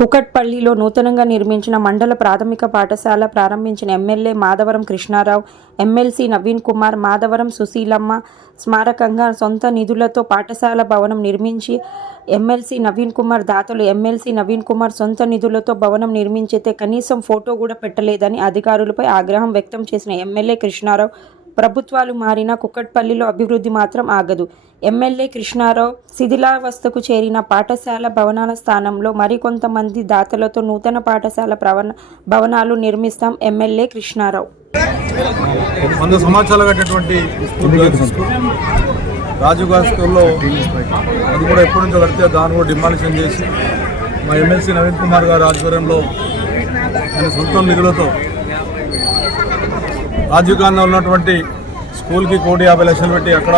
కుకట్పల్లిలో నూతనంగా నిర్మించిన మండల ప్రాథమిక పాఠశాల ప్రారంభించిన ఎమ్మెల్యే మాధవరం కృష్ణారావు, ఎమ్మెల్సీ నవీన్ కుమార్, మాధవరం సుశీలమ్మ స్మారకంగా సొంత నిధులతో పాఠశాల భవనం నిర్మించి ఎమ్మెల్సీ నవీన్ కుమార్ దాతలు ఎమ్మెల్సీ నవీన్ కుమార్ సొంత నిధులతో భవనం నిర్మించితే కనీసం ఫోటో కూడా పెట్టలేదని అధికారులపై ఆగ్రహం వ్యక్తం చేసిన ఎమ్మెల్యే కృష్ణారావు, ప్రభుత్వాలు మారినా కుకట్పల్లిలో అభివృద్ధి మాత్రం ఆగదు. ఎమ్మెల్యే కృష్ణారావు శిథిలావస్థకు చేరిన పాఠశాల భవనాల స్థానంలో మరికొంతమంది దాతలతో నూతన పాఠశాల భవనాలు నిర్మిస్తాం. ఎమ్మెల్యే కృష్ణారావు 100 సంవత్సరాలు కట్టినటువంటి రాజీవ్ గాంధీ స్కూల్లో అది కూడా ఎప్పటి నుంచో కడితే దాన్ని కూడా డిమాలిషన్ చేసి మా ఎమ్మెల్సీ నవీన్ కుమార్ గారి ఆధ్వర్యంలో ఆయన సొంత నిధులతో రాజీవ్ గాంధీలో ఉన్నటువంటి స్కూల్కి 1,50 లక్షలు పెట్టి అక్కడ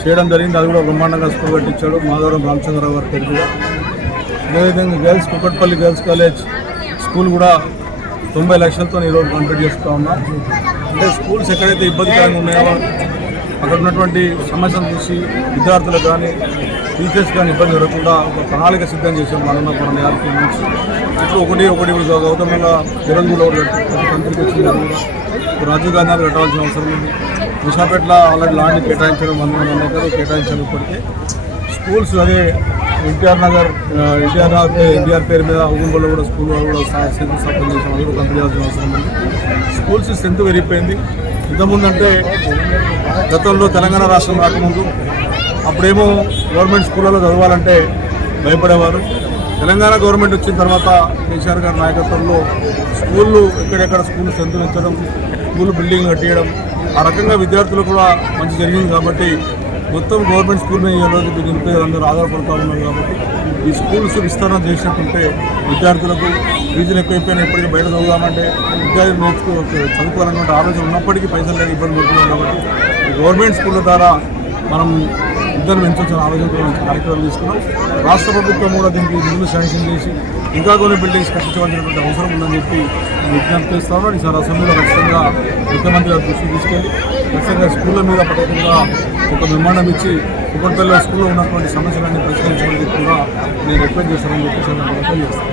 చేయడం జరిగింది. అది కూడా బ్రహ్మాండంగా స్కూల్ కట్టించాడు మాధవరం రామచంద్రరావు గారి పేరు కూడా. అదేవిధంగా girls Kukatpally girls college school కూడా 90 లక్షలతో ఈరోజు కంప్లీట్ చేస్తూ ఉన్నాం. అంటే స్కూల్స్ ఎక్కడైతే ఇబ్బందికరంగా ఉన్నాయో అక్కడ ఉన్నటువంటి సమస్యను చూసి విద్యార్థులకు కానీ టీచర్స్ కానీ ఇబ్బంది జరగకుండా ఒక ప్రణాళిక సిద్ధం చేసాం. మనలో కొన్ని యాభై నుంచి ఇట్లు ఒకటి గౌతమంగా జరంగులో కంపెనీకి వచ్చింది. రాజీవ్ గాంధీ కట్టాల్సిన అవసరం ఉంది. విశాఖపట్నంలో ఆల్రెడీ ల్యాండ్ కేటాయించడం 100 ఎకరాలు కేటాయించాలి. ఇప్పటికే స్కూల్స్ అదే ఎన్టీఆర్ పేరు మీద ఉగుంబలో కూడా స్కూల్ కూడా శంకుస్థాపన చేసాం. అది కూడా కంప్లీట్ చేయాల్సిన అవసరం ఉంది. స్కూల్స్ స్ట్రెంత్ పెరిగిపోయింది. ఇంతకుముందంటే గతంలో తెలంగాణ రాష్ట్రం రాకముందు అప్పుడేమో గవర్నమెంట్ స్కూళ్ళలో చదవాలంటే భయపడేవారు. తెలంగాణ గవర్నమెంట్ వచ్చిన తర్వాత కేసీఆర్ గారి నాయకత్వంలో స్కూళ్ళు ఎక్కడెక్కడ స్కూల్ స్ట్రెంత్ పెంచడం, స్కూల్ బిల్డింగ్ కట్టియడం, ఆ రకంగా విద్యార్థులు కూడా మంచి జరిగింది. కాబట్టి మొత్తం గవర్నమెంట్ స్కూల్ మీద ఈరోజు నిరుపేదలు అందరూ ఆధారపడుతూ ఉన్నారు. కాబట్టి ఈ స్కూల్స్ విస్తరణ చేసినట్టుంటే విద్యార్థులకు ఫీజులు ఎక్కువైపోయినా ఇప్పటికీ బయట చదువుదామంటే విద్యార్థులు చదువుకోవాలన్నటువంటి ఆలోచన ఉన్నప్పటికీ పైసలు లేక ఇబ్బంది పడుతున్నాం. కాబట్టి గవర్నమెంట్ స్కూళ్ళ ద్వారా మనం ఇద్దరు పెంచొచ్చిన ఆలోచనతో కార్యక్రమం తీసుకున్నాం. రాష్ట్ర ప్రభుత్వం కూడా దీనికి నిధులు శాంక్షన్ చేసి ఇంకా కొన్ని బిల్డింగ్స్ కట్టించవలసినటువంటి అవసరం ఉందని చెప్పి విజ్ఞప్తి చేస్తా ఉన్నాను. ఈసారి అసెంబ్లీలో ఖచ్చితంగా ముఖ్యమంత్రి గారి దృష్టికి తీసుకెళ్ళి ఖచ్చితంగా స్కూళ్ళ మీద ప్రత్యేకంగా ఒక నిర్మాణం ఇచ్చి కుకట్పల్లి స్కూల్లో ఉన్నటువంటి సమస్యలన్నీ పరిష్కరించడానికి కూడా నేను రిక్వెస్ట్ చేస్తానని చెప్పేసి నేను చేస్తాను.